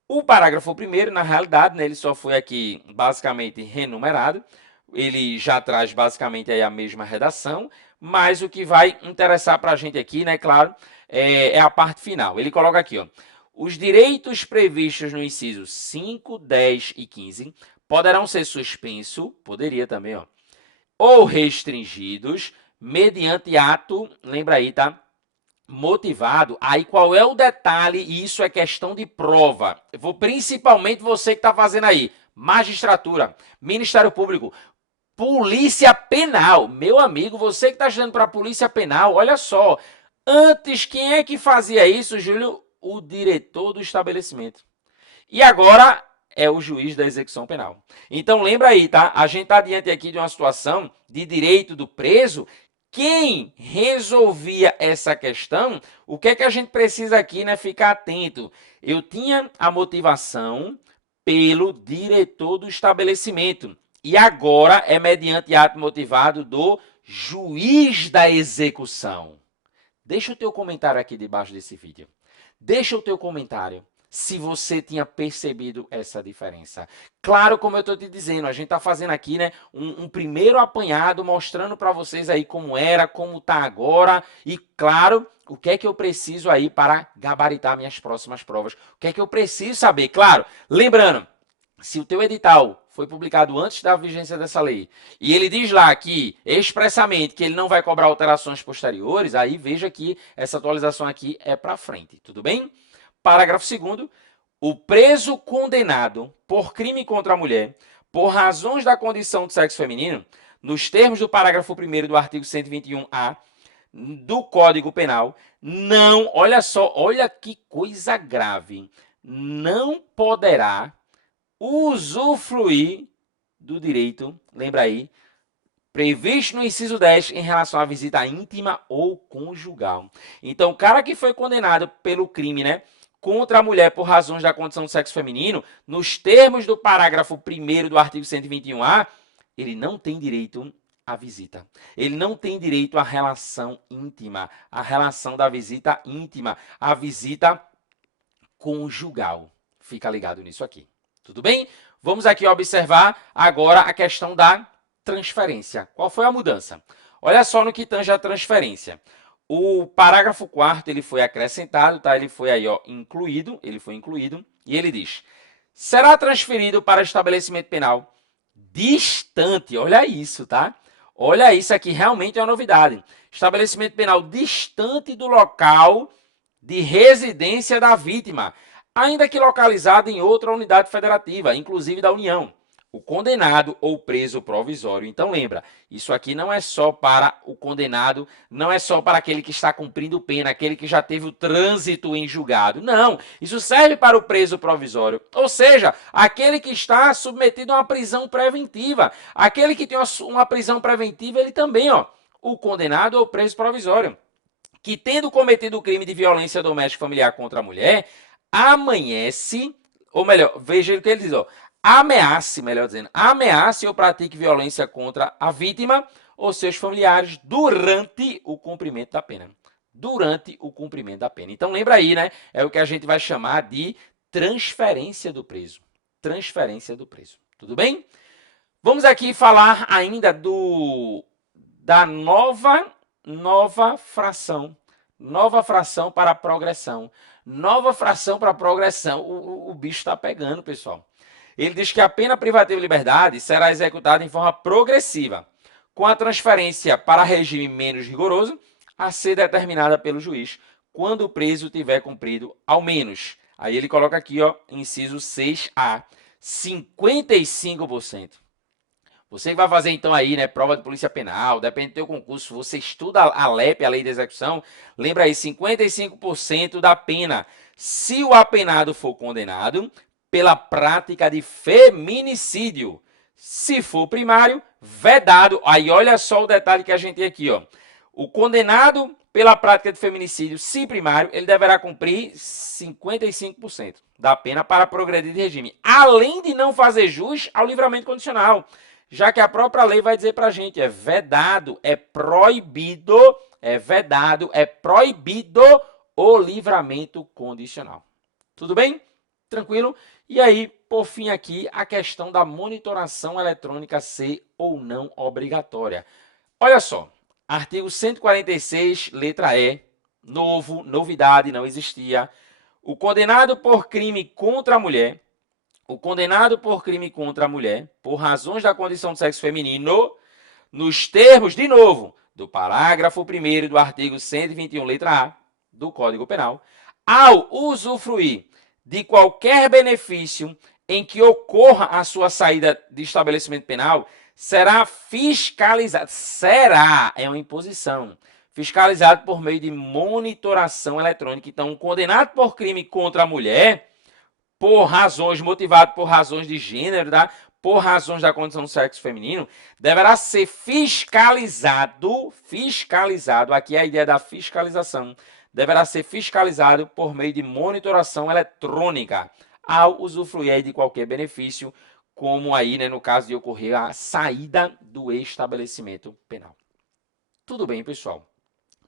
O parágrafo 1º, na realidade, né, ele só foi aqui basicamente renumerado. ele já traz basicamente aí a mesma redação, mas o que vai interessar para a gente aqui, né, claro, é a parte final. Ele coloca aqui, ó, os direitos previstos no inciso 5, 10 e 15 poderão ser suspensos, poderia também, ó, ou restringidos mediante ato, lembra aí, tá? Motivado. Aí qual é o detalhe? Isso é questão de prova. Principalmente você que está fazendo aí, magistratura, Ministério Público, Polícia Penal. Meu amigo, você que está estudando para a Polícia Penal, olha só. Antes, quem é que fazia isso, Júlio? O diretor do estabelecimento. E agora é o juiz da execução penal. Então lembra aí, tá? A gente está diante aqui de uma situação de direito do preso. Quem resolvia essa questão, o que é que a gente precisa aqui, né? Ficar atento. Eu tinha a motivação pelo diretor do estabelecimento. E agora é mediante ato motivado do juiz da execução. Deixa o teu comentário aqui debaixo desse vídeo. Deixa o teu comentário se você tinha percebido essa diferença. Claro, como eu estou te dizendo, a gente está fazendo aqui, né, um primeiro apanhado, mostrando para vocês aí como era, como está agora e, claro, o que é que eu preciso aí para gabaritar minhas próximas provas. O que é que eu preciso saber? Claro, lembrando, se o teu edital foi publicado antes da vigência dessa lei e ele diz lá que expressamente que ele não vai cobrar alterações posteriores, aí veja que essa atualização aqui é para frente, tudo bem? Parágrafo 2º, o preso condenado por crime contra a mulher por razões da condição de sexo feminino, nos termos do parágrafo 1º do artigo 121-A do Código Penal, não, olha só, olha que coisa grave, não poderá usufruir do direito, lembra aí, previsto no inciso 10 em relação à visita íntima ou conjugal. Então, o cara que foi condenado pelo crime, né, contra a mulher por razões da condição do sexo feminino, nos termos do parágrafo 1º do artigo 121-A, ele não tem direito à visita. Ele não tem direito à relação íntima, à relação da visita íntima, à visita conjugal. Fica ligado nisso aqui. Tudo bem? Vamos aqui observar agora a questão da transferência. Qual foi a mudança? Olha só no que tange a transferência. O parágrafo 4º ele foi acrescentado, tá? Ele foi aí, ó, incluído, e ele diz: será transferido para estabelecimento penal distante. Olha isso, tá? Olha isso aqui, realmente é uma novidade. Estabelecimento penal distante do local de residência da vítima, ainda que localizado em outra unidade federativa, inclusive da União. O condenado ou preso provisório. Então lembra, isso aqui não é só para o condenado, não é só para aquele que está cumprindo pena, aquele que já teve o trânsito em julgado. Não, isso serve para o preso provisório, ou seja, aquele que está submetido a uma prisão preventiva. Aquele que tem uma prisão preventiva, ele também, ó, o condenado ou preso provisório, que tendo cometido o crime de violência doméstica familiar contra a mulher, amanhece, ou melhor, veja o que ele diz, ó, ameace, melhor dizendo, ameace ou pratique violência contra a vítima ou seus familiares durante o cumprimento da pena. Durante o cumprimento da pena. Então, lembra aí, né? É o que a gente vai chamar de transferência do preso. Transferência do preso. Tudo bem? Vamos aqui falar ainda da nova fração. Nova fração para progressão. Nova fração para progressão. O bicho está pegando, pessoal. Ele diz que a pena privativa de liberdade será executada em forma progressiva, com a transferência para regime menos rigoroso a ser determinada pelo juiz, quando o preso tiver cumprido ao menos. Aí ele coloca aqui, ó, inciso 6A, 55%. Você que vai fazer então aí, né, prova de polícia penal, depende do teu concurso, você estuda a LEP, a lei de execução, lembra aí, 55% da pena. Se o apenado for condenado pela prática de feminicídio, se for primário, vedado. Aí olha só o detalhe que a gente tem aqui, ó. O condenado pela prática de feminicídio, se primário, ele deverá cumprir 55% da pena para progredir de regime, além de não fazer jus ao livramento condicional, já que a própria lei vai dizer para a gente, é vedado, é proibido o livramento condicional. Tudo bem? Tranquilo? E aí, por fim aqui, a questão da monitoração eletrônica ser ou não obrigatória. Olha só, artigo 146, letra E, novidade, não existia. O condenado por crime contra a mulher, por razões da condição do sexo feminino, nos termos, de novo, do parágrafo 1º do artigo 121, letra A, do Código Penal, ao usufruir de qualquer benefício em que ocorra a sua saída de estabelecimento penal, será fiscalizado. Será, é uma imposição. Fiscalizado por meio de monitoração eletrônica. Então, um condenado por crime contra a mulher, motivado por razões de gênero, tá? Por razões da condição do sexo feminino, deverá ser fiscalizado, aqui é a ideia da fiscalização, deverá ser fiscalizado por meio de monitoração eletrônica, ao usufruir de qualquer benefício, como aí, né, no caso de ocorrer a saída do estabelecimento penal. Tudo bem, pessoal?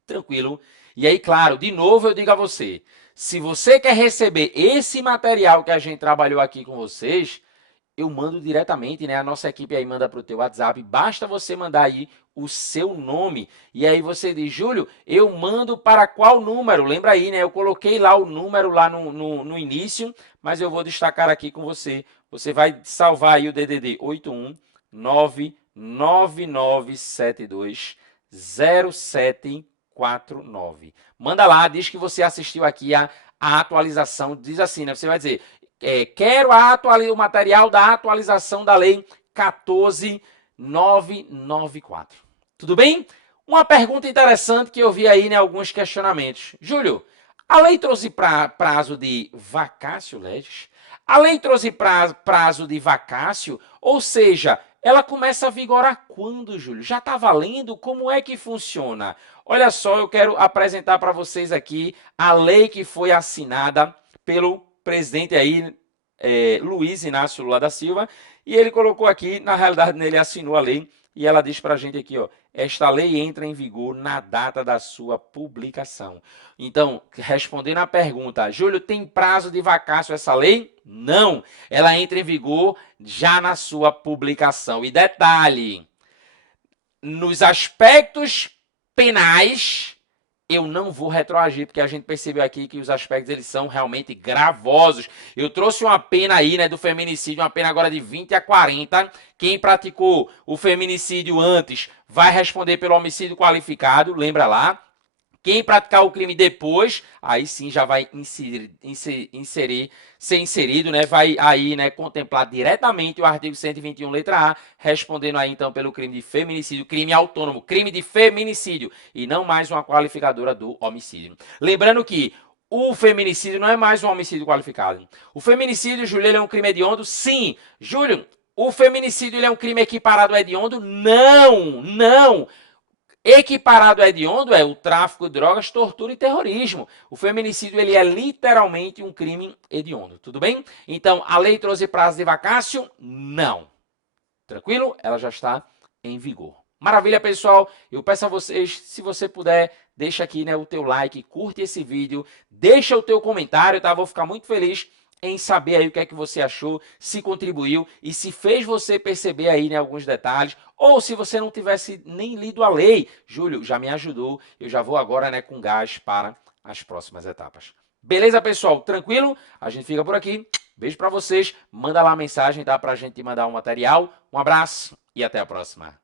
Tranquilo? E aí, claro, de novo eu digo a você, se você quer receber esse material que a gente trabalhou aqui com vocês, eu mando diretamente, né? A nossa equipe aí manda para o teu WhatsApp, basta você mandar aí o seu nome. E aí você diz, Júlio, eu mando para qual número? Lembra aí, né? Eu coloquei lá o número lá no início, mas eu vou destacar aqui com você. Você vai salvar aí o DDD 81 99972 0749. Manda lá, diz que você assistiu aqui a atualização, diz assim, né? Você vai dizer, quero o material da atualização da lei 14.994. Tudo bem? Uma pergunta interessante que eu vi aí, né, alguns questionamentos. Júlio, a lei trouxe prazo de vacácio legis? A lei trouxe prazo de vacácio, ou seja, ela começa a vigorar quando, Júlio? Já está valendo? Como é que funciona? Olha só, eu quero apresentar para vocês aqui a lei que foi assinada pelo presidente aí, Luiz Inácio Lula da Silva, e ele colocou aqui, na realidade, ele assinou a lei, e ela diz para a gente aqui, ó, esta lei entra em vigor na data da sua publicação. Então, respondendo à pergunta, Júlio, tem prazo de vacácio essa lei? Não, ela entra em vigor já na sua publicação. E detalhe, nos aspectos penais, eu não vou retroagir, porque a gente percebeu aqui que os aspectos eles são realmente gravosos. Eu trouxe uma pena aí, né, do feminicídio, uma pena agora de 20 a 40. Quem praticou o feminicídio antes vai responder pelo homicídio qualificado, lembra lá. Quem praticar o crime depois, aí sim já vai ser inserido, né? Vai aí, né, contemplar diretamente o artigo 121, letra A, respondendo aí então pelo crime de feminicídio, crime autônomo, crime de feminicídio, e não mais uma qualificadora do homicídio. Lembrando que o feminicídio não é mais um homicídio qualificado. O feminicídio, Júlio, ele é um crime hediondo? Sim. Júlio, o feminicídio ele é um crime equiparado ao hediondo? Não, não. Equiparado a hediondo é o tráfico de drogas, tortura e terrorismo. O feminicídio ele é literalmente um crime hediondo, tudo bem? Então, a lei trouxe prazo de vacácio? Não. Tranquilo? Ela já está em vigor. Maravilha, pessoal. Eu peço a vocês, se você puder, deixa aqui, né, o teu like, curte esse vídeo, deixa o teu comentário, tá? Vou ficar muito feliz em saber aí o que é que você achou, se contribuiu e se fez você perceber aí, né, alguns detalhes, ou se você não tivesse nem lido a lei, Júlio, já me ajudou, eu já vou agora, né, com gás para as próximas etapas. Beleza, pessoal? Tranquilo? A gente fica por aqui. Beijo para vocês, manda lá a mensagem, tá, pra gente mandar um material. Um abraço e até a próxima.